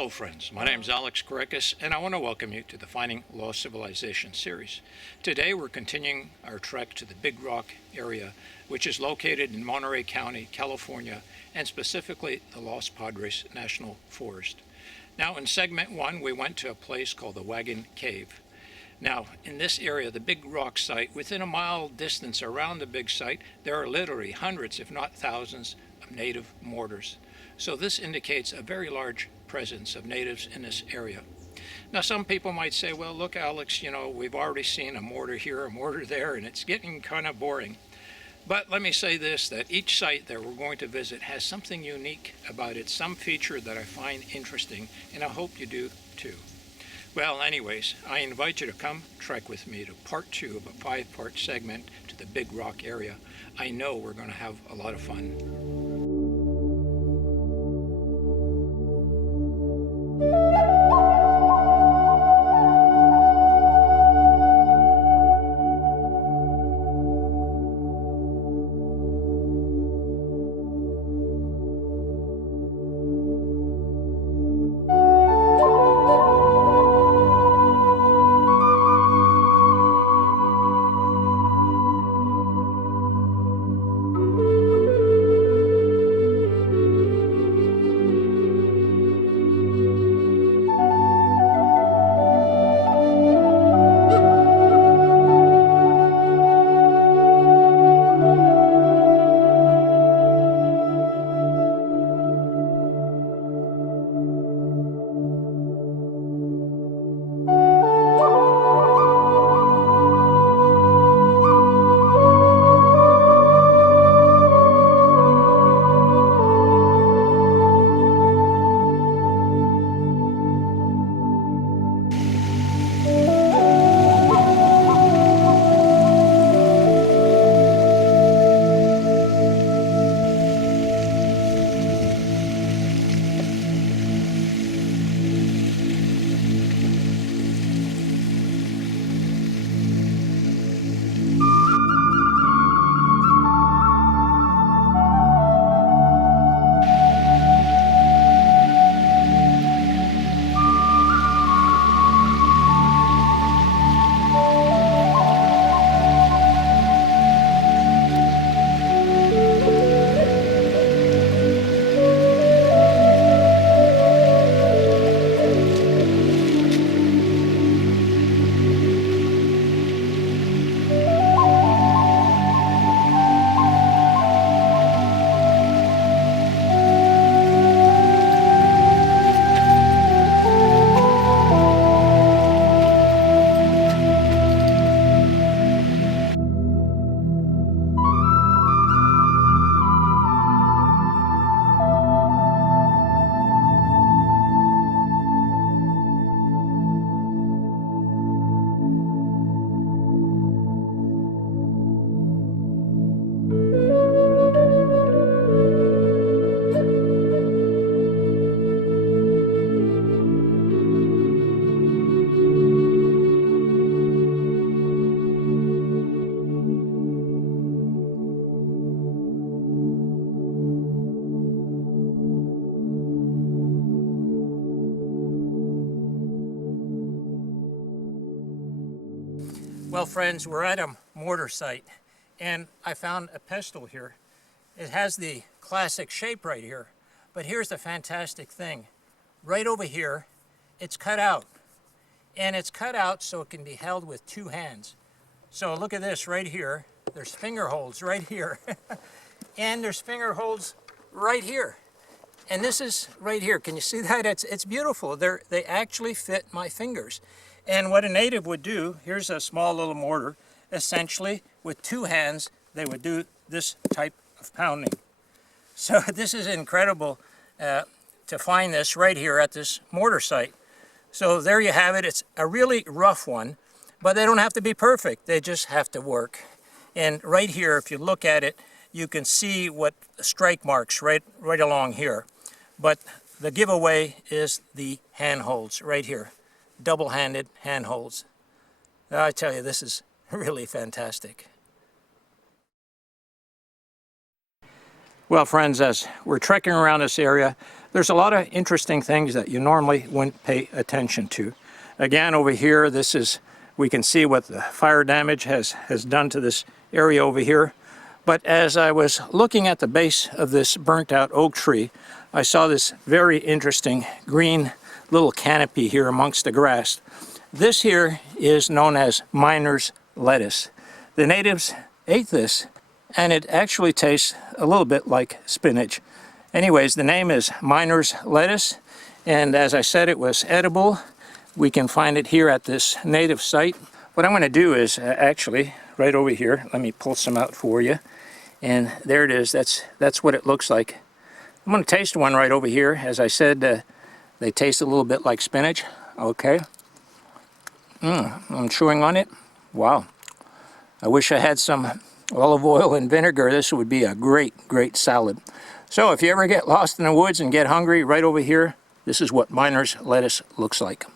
Hello friends, my name is Alex Korekis and I want to welcome you to the Finding Lost Civilization series. Today we're continuing our trek to the Big Rock area, which is located in Monterey County, California, and specifically the Los Padres National Forest. Now in segment 1 we went to a place called the Wagon Cave. Now in this area, the Big Rock site, within a mile distance around the big site, there are literally hundreds if not thousands of native mortars. So this indicates a very large presence of natives in this area. Now some people might say, well look Alex, we've already seen a mortar here, a mortar there, and it's getting kind of boring. But let me say this, that each site that we're going to visit has something unique about it, some feature that I find interesting, and I hope you do too. Well anyways, I invite you to come trek with me to part 2 of a 5-part segment to the Big Rock area. I know we're going to have a lot of fun. Well friends, we're at a mortar site and I found a pestle here. It has the classic shape right here, but here's the fantastic thing. Right over here, it's cut out, and it's cut out so it can be held with 2 hands. So look at this right here. There's finger holes right here and there's finger holes right here. And this is right here. Can you see that? It's beautiful. They actually fit my fingers. And what a native would do, here's a small little mortar, essentially with 2 hands they would do this type of pounding. So this is incredible to find this right here at this mortar site. So there you have it. It's a really rough one, but they don't have to be perfect. They just have to work. And right here, if you look at it, you can see what strike marks right along here. But the giveaway is the handholds right here. Double-handed handholds. I tell you, this is really fantastic. Well, friends, as we're trekking around this area, there's a lot of interesting things that you normally wouldn't pay attention to. Again, over here, we can see what the fire damage has done to this area over here. But as I was looking at the base of this burnt out oak tree, I saw this very interesting green little canopy here amongst the grass. This here is known as miner's lettuce. The natives ate this, and it actually tastes a little bit like spinach. Anyways, the name is miner's lettuce, and as I said, it was edible. We can find it here at this native site. What I'm going to do is actually, right over here, let me pull some out for you. And there it is. That's what it looks like. I'm going to taste one right over here. As I said, they taste a little bit like spinach. Okay. I'm chewing on it. Wow. I wish I had some olive oil and vinegar. This would be a great salad. So if you ever get lost in the woods and get hungry, right over here, this is what miner's lettuce looks like.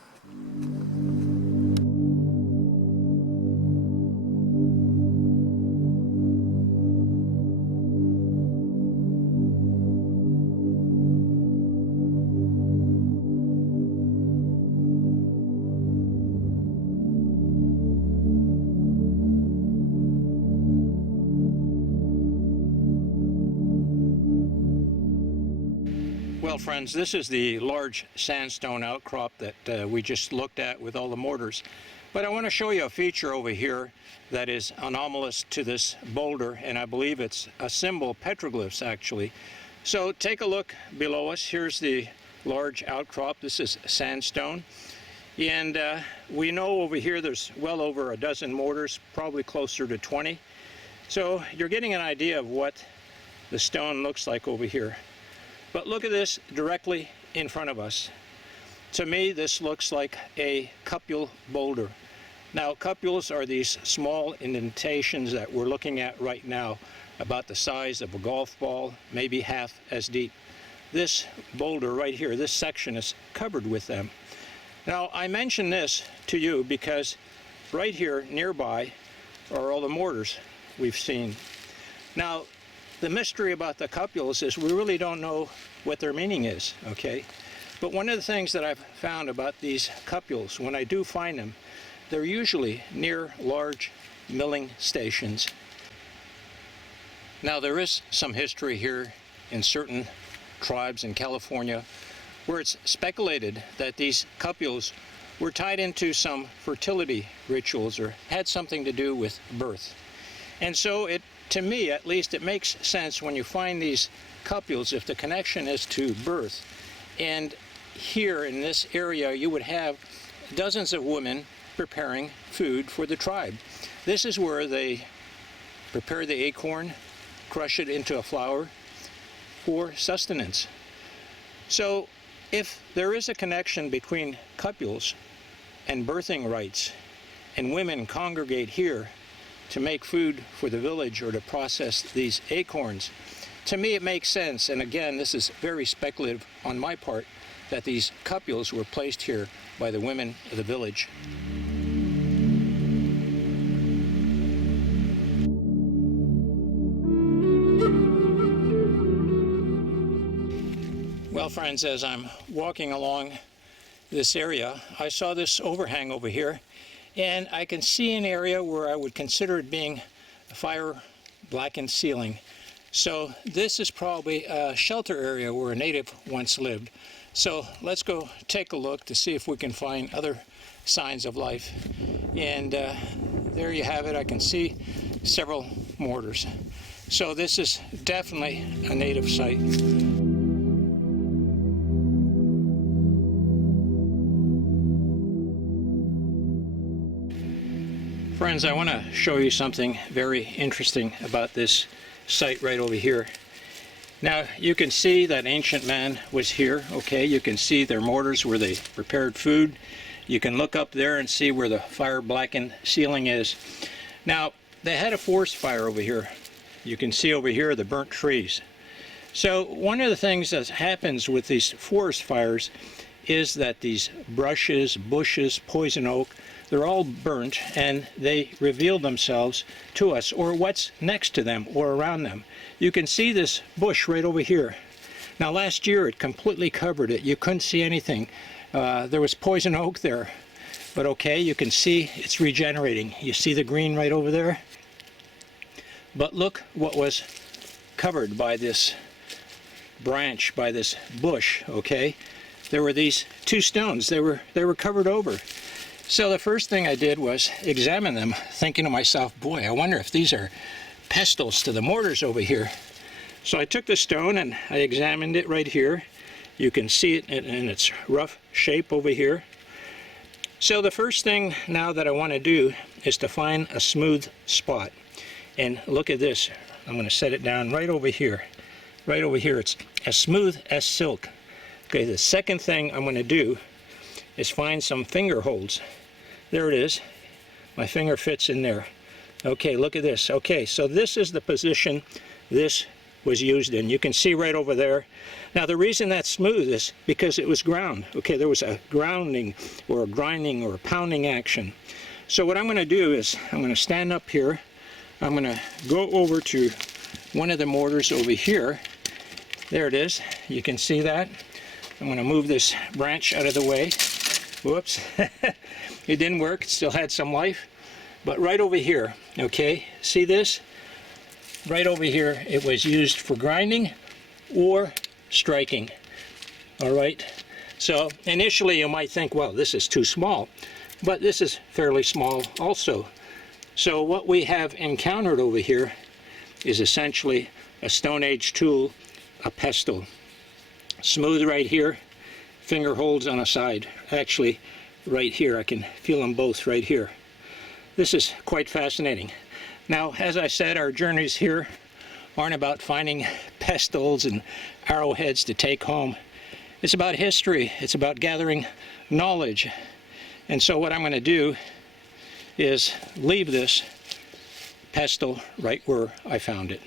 Well, friends, this is the large sandstone outcrop that we just looked at with all the mortars. But I want to show you a feature over here that is anomalous to this boulder, and I believe it's a symbol, petroglyphs actually. So take a look below us. Here's the large outcrop. This is sandstone. And we know over here there's well over a dozen mortars, probably closer to 20. So you're getting an idea of what the stone looks like over here. But look at this directly in front of us. To me, this looks like a cupule boulder. Now, cupules are these small indentations that we're looking at right now, about the size of a golf ball, maybe half as deep. This boulder right here, this section is covered with them. Now, I mention this to you because right here nearby are all the mortars we've seen. Now, the mystery about the cupules is we really don't know what their meaning is, okay? But one of the things that I've found about these cupules, when I do find them, they're usually near large milling stations. Now, there is some history here in certain tribes in California where it's speculated that these cupules were tied into some fertility rituals or had something to do with birth. And so to me, at least, it makes sense when you find these cupules if the connection is to birth. And here in this area, you would have dozens of women preparing food for the tribe. This is where they prepare the acorn, crush it into a flour for sustenance. So if there is a connection between cupules and birthing rites, and women congregate here to make food for the village or to process these acorns, to me it makes sense, and again, this is very speculative on my part, that these cupules were placed here by the women of the village. Well, friends, as I'm walking along this area, I saw this overhang over here, and I can see an area where I would consider it being a fire-blackened ceiling. So this is probably a shelter area where a native once lived. So let's go take a look to see if we can find other signs of life. And there you have it. I can see several mortars. So this is definitely a native site. Friends, I want to show you something very interesting about this site right over here. Now, you can see that ancient man was here, okay? You can see their mortars where they prepared food. You can look up there and see where the fire-blackened ceiling is. Now, they had a forest fire over here. You can see over here the burnt trees. So one of the things that happens with these forest fires is that these brushes, bushes, poison oak, they're all burnt, and they reveal themselves to us, or what's next to them or around them. You can see this bush right over here. Now last year it completely covered it. You couldn't see anything. There was poison oak there. But okay, you can see it's regenerating. You see the green right over there? But look what was covered by this branch, by this bush, okay? There were these two stones. They were covered over. So the first thing I did was examine them, thinking to myself, boy, I wonder if these are pestles to the mortars over here. So I took the stone and I examined it right here. You can see it in its rough shape over here. So the first thing now that I want to do is to find a smooth spot. And look at this. I'm going to set it down right over here. Right over here. It's as smooth as silk. Okay, the second thing I'm going to do is find some finger holds. There it is. My finger fits in there. Okay, look at this. Okay, so this is the position this was used in. You can see right over there. Now the reason that's smooth is because it was ground. Okay, there was a grounding or a grinding or a pounding action. So what I'm going to do is I'm going to stand up here. I'm going to go over to one of the mortars over here. There it is. You can see that. I'm going to move this branch out of the way. Whoops. It didn't work. It still had some life. But right over here, okay, see this? Right over here, it was used for grinding or striking. All right. So initially you might think, well, this is too small, but this is fairly small also. So what we have encountered over here is essentially a Stone Age tool, a pestle. Smooth right here, finger holds on a side. Actually, right here, I can feel them both right here. This is quite fascinating. Now, as I said, our journeys here aren't about finding pestles and arrowheads to take home. It's about history. It's about gathering knowledge. And so what I'm going to do is leave this pestle right where I found it.